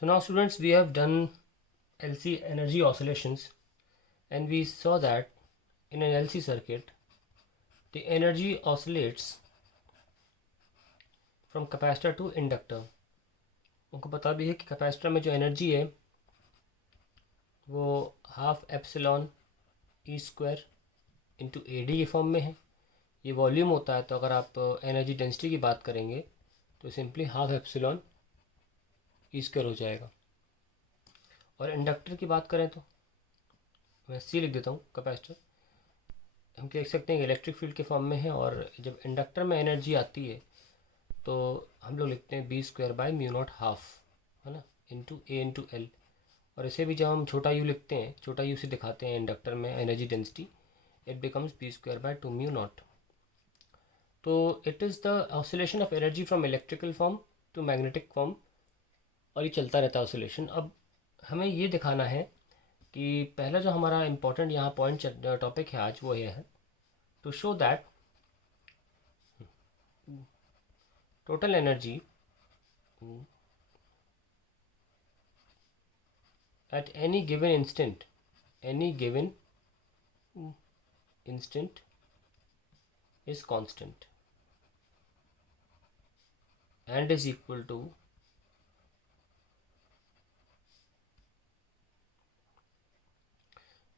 So now students, we have done LC energy oscillations, and we saw that in an LC circuit the energy oscillates from capacitor to inductor. उनको पता भी है कि capacitor में जो energy है वो half epsilon E square into A D के फॉर्म में है. ये वॉल्यूम होता है, तो अगर आप एनर्जी डेंसिटी की बात करेंगे तो simply half epsilon E square हो जाएगा. और इंडक्टर की बात करें तो मैं सी लिख देता हूँ. कैपेसिटर हम लिख सकते हैं इलेक्ट्रिक फील्ड के फॉर्म में है, और जब इंडक्टर में एनर्जी आती है तो हम लोग लिखते हैं B square by mu naught half, है ना, इंटू ए इंटू एल. और इसे भी जब हम छोटा यू लिखते हैं, छोटा यू से दिखाते हैं इंडक्टर में energy density, it becomes B square by two mu naught. तो it is the oscillation of energy from electrical form to magnetic form, और ये चलता रहता है ऑसिलेशन. अब हमें ये दिखाना है कि पहला जो हमारा इम्पोर्टेंट यहाँ पॉइंट टॉपिक है आज वो ये है to show that total energy at any given instant is constant and is equal to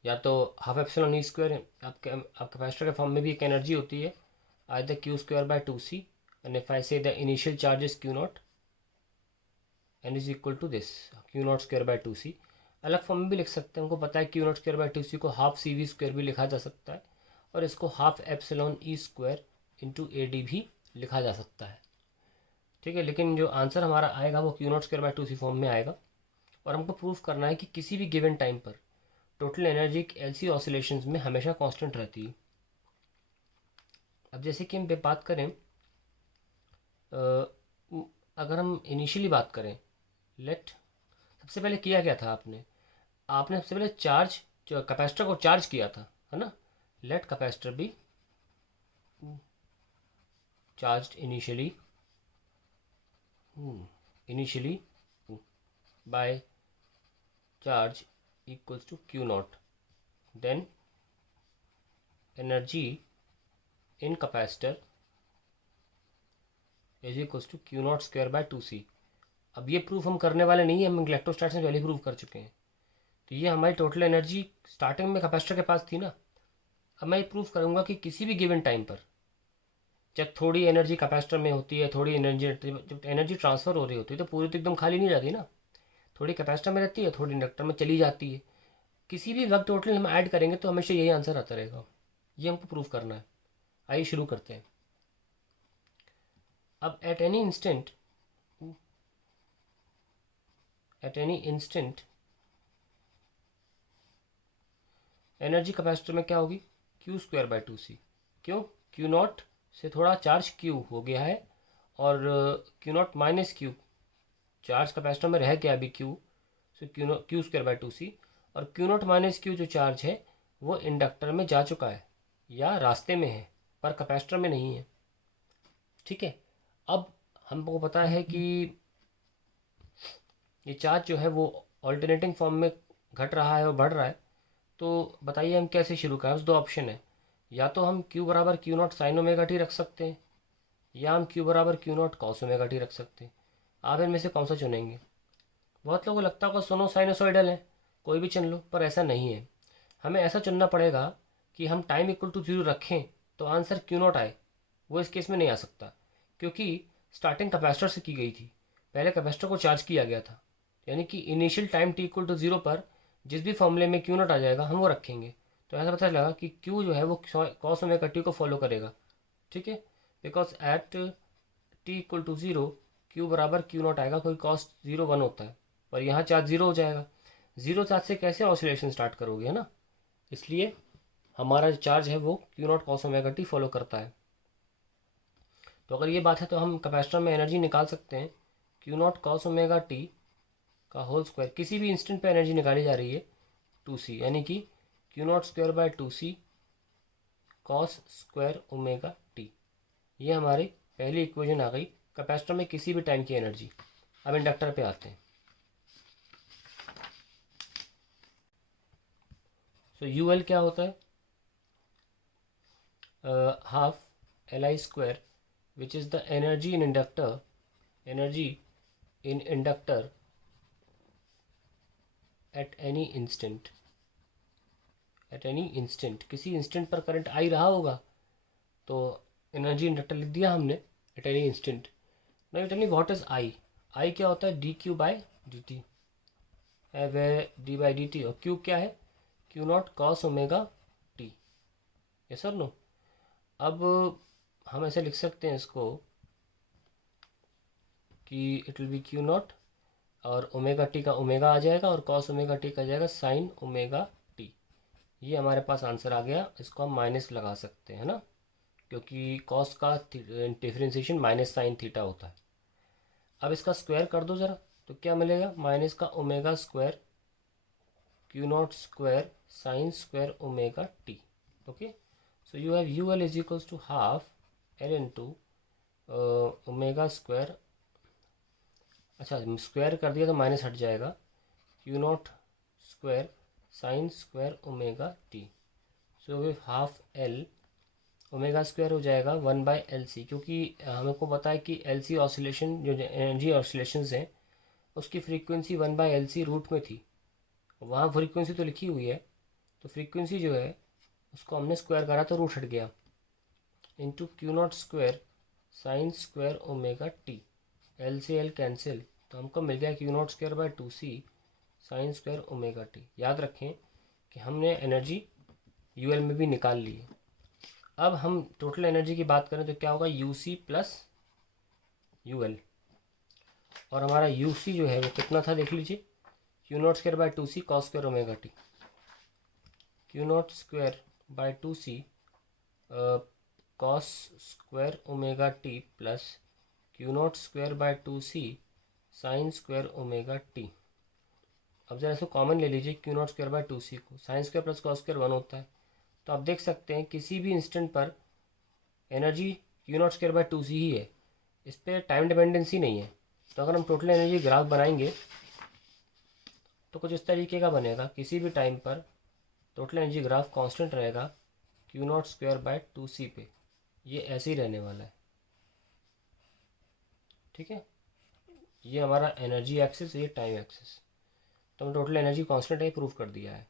या तो हाफ एप्सिलॉन ई स्क्वायर. आपके कैपेसिटर के फॉर्म में भी एक एनर्जी होती है either Q square by two C, and if I say the initial charge is q naught and is equal to this q naught square by 2c. अलग form में भी लिख सकते हैं, हमको पता है q naught square by 2c को हाफ सी वी स्क्वायर भी लिखा जा सकता है, और इसको half epsilon E square into A D भी लिखा जा सकता है. ठीक है, लेकिन जो आंसर हमारा आएगा वो q naught square by 2c form में आएगा. और हमको प्रूफ करना है कि किसी भी गिवन टाइम पर total energy L C oscillations में हमेशा कॉन्स्टेंट रहती है. अब जैसे कि हम बात करें, अगर हम इनिशियली बात करें, सबसे पहले किया क्या था आपने सबसे पहले चार्ज जो कैपेसिटर को चार्ज किया था, है ना. Let capacitor be charged initially by charge equals to Q naught. Then energy in capacitor is equals to Q not square by two C. अब ये प्रूफ हम करने वाले नहीं है, हम इलेक्ट्रोस्टैटिक्स में पहले प्रूफ कर चुके हैं. तो ये हमारी टोटल एनर्जी स्टार्टिंग में कैपेसिटर के पास थी ना. अब मैं ये प्रूफ करूँगा कि किसी भी गिवन टाइम पर जब थोड़ी एनर्जी कैपेसिटर में होती है, थोड़ी एनर्जी जब एनर्जी ट्रांसफ़र हो रही होती है तो पूरी तो एकदम खाली नहीं जाती ना. थोड़ी कैपेसिटर में रहती है, थोड़ी इंडक्टर में चली जाती है. किसी भी वक्त टोटल हम ऐड करेंगे तो हमेशा यही आंसर आता रहेगा. ये हमको प्रूफ करना है. आइए शुरू करते हैं. अब eight any instant energy capacitor में क्या होगी, क्यू स्क्वायर बाय टू सी. क्यों, क्यू नॉट से थोड़ा चार्ज क्यू हो गया है, और Q naught minus Q charge capacitor में रह गया अभी Q, so Q square by two C. और क्यू नॉट माइनस क्यू जो चार्ज है वो इंडक्टर में जा चुका है या रास्ते में है, पर कैपेसिटर में नहीं है. ठीक है, अब हमको पता है कि ये चार्ज जो है वो ऑल्टरनेटिंग फॉर्म में घट रहा है और बढ़ रहा है. तो बताइए हम कैसे शुरू करें. दो ऑप्शन है, या तो हम q बराबर Q not sine omega T रख सकते हैं, या हम q बराबर Q naught cos omega T रख सकते हैं. आप इनमें से कौन सा चुनेंगे. बहुत लोगों को लगता होगा दोनों साइनोसॉइडल हैं, कोई भी चुन लो, पर ऐसा नहीं है. हमें ऐसा चुनना पड़ेगा कि हम टाइम इक्वल टू जीरो रखें तो आंसर क्यू नॉट आए. वो इस केस में नहीं आ सकता, क्योंकि स्टार्टिंग कैपेसिटर से की गई थी, पहले कैपेसिटर को चार्ज किया गया था. यानी कि initial time T equal to zero पर जिस भी फॉर्मूले में क्यू नॉट आ जाएगा हम वो रखेंगे. तो ऐसा पता लगा कि क्यू जो है वो कॉस ओमेगा टी को फॉलो करेगा. ठीक है, because at T equal to zero Q बराबर क्यू नॉट आएगा, कोई कॉस जीरो वन होता है, पर यहाँ चार्ज जीरो हो जाएगा. जीरो चार्ज से कैसे ऑसिलेशन स्टार्ट करोगे, है ना. इसलिए हमारा जो चार्ज है वो Q naught cos omega T follow करता है. तो अगर ये बात है तो हम कैपेसिटर में एनर्जी निकाल सकते हैं. Q naught cos omega T का होल स्क्वायर, किसी भी इंस्टेंट पे एनर्जी निकाली जा रही है टू सी, यानी कि Q not square by two C cos square omega T. ये हमारी पहली इक्वेशन आ गई कैपेसिटर में किसी भी टाइम की एनर्जी. अब इंडक्टर पे आते हैं. सो यू एल क्या होता है, half L I square which is the energy in inductor, energy in inductor at any instant, at any instant, किसी इंस्टेंट पर करंट आ ही रहा होगा तो एनर्जी इंडक्टर लिख दिया हमने at any instant. Now tell me what is I, I क्या होता है, d Q by d t, d by d t, और क्यू क्या है, Q naught cos omega t, yes और नो। अब हम ऐसे लिख सकते हैं इसको कि it will be Q not और ओमेगा टी का ओमेगा आ जाएगा और कॉस ओमेगा टी का जाएगा साइन ओमेगा टी। ये हमारे पास आंसर आ गया, इसको हम माइनस लगा सकते हैं ना, क्योंकि कॉस का डिफ्रेंसिएशन माइनस साइन थीटा होता है। अब इसका स्क्वायर कर दो ज़रा, तो क्या मिलेगा, माइनस का omega square Q not square sine square omega T. Okay, so you have you L is equals to half L into omega square, अच्छा स्क्वायर कर दिया तो माइनस हट जाएगा, Q not square sine square omega T. So we half L omega square हो जाएगा 1/LC, क्योंकि हमको पता है कि LC ऑसिलेशन जो एनर्जी ऑसिलेशंस हैं उसकी फ्रीक्वेंसी 1/LC रूट में थी, वहाँ फ्रीक्वेंसी तो लिखी हुई है, तो फ्रीक्वेंसी जो है उसको हमने स्क्वायर करा तो रूट हट गया, into Q not square sine square omega T, L से एल कैंसिल, तो हमको मिल गया Q not square bye 2c sign square omega T. याद रखें कि हमने एनर्जी यूएल में भी निकाल ली है। अब हम टोटल एनर्जी की बात करें तो क्या होगा, यूसी प्लस यूएल, और हमारा यूसी जो है वो कितना था देख लीजिए, Q not square bye 2c cos square omega T, Q not square bye 2c cos square omega T plus Q not square bye 2c sign square omega T. अब जरा इसको कॉमन ले लीजिए, Q not square bye 2c को, sine square plus cos square 1 होता है, तो आप देख सकते हैं किसी भी इंस्टेंट पर energy Q not square bye 2c ही है, इस पर टाइम डिपेंडेंसी नहीं है। तो अगर हम टोटल एनर्जी ग्राफ बनाएंगे तो कुछ इस तरीके का बनेगा, किसी भी टाइम पर टोटल एनर्जी ग्राफ कांस्टेंट रहेगा Q not square bye 2c पे, ये ऐसे ही रहने वाला है, ठीक है। ये हमारा एनर्जी एक्सिस, ये टाइम एक्सिस, तो हमने टोटल एनर्जी कांस्टेंट है प्रूफ कर दिया है।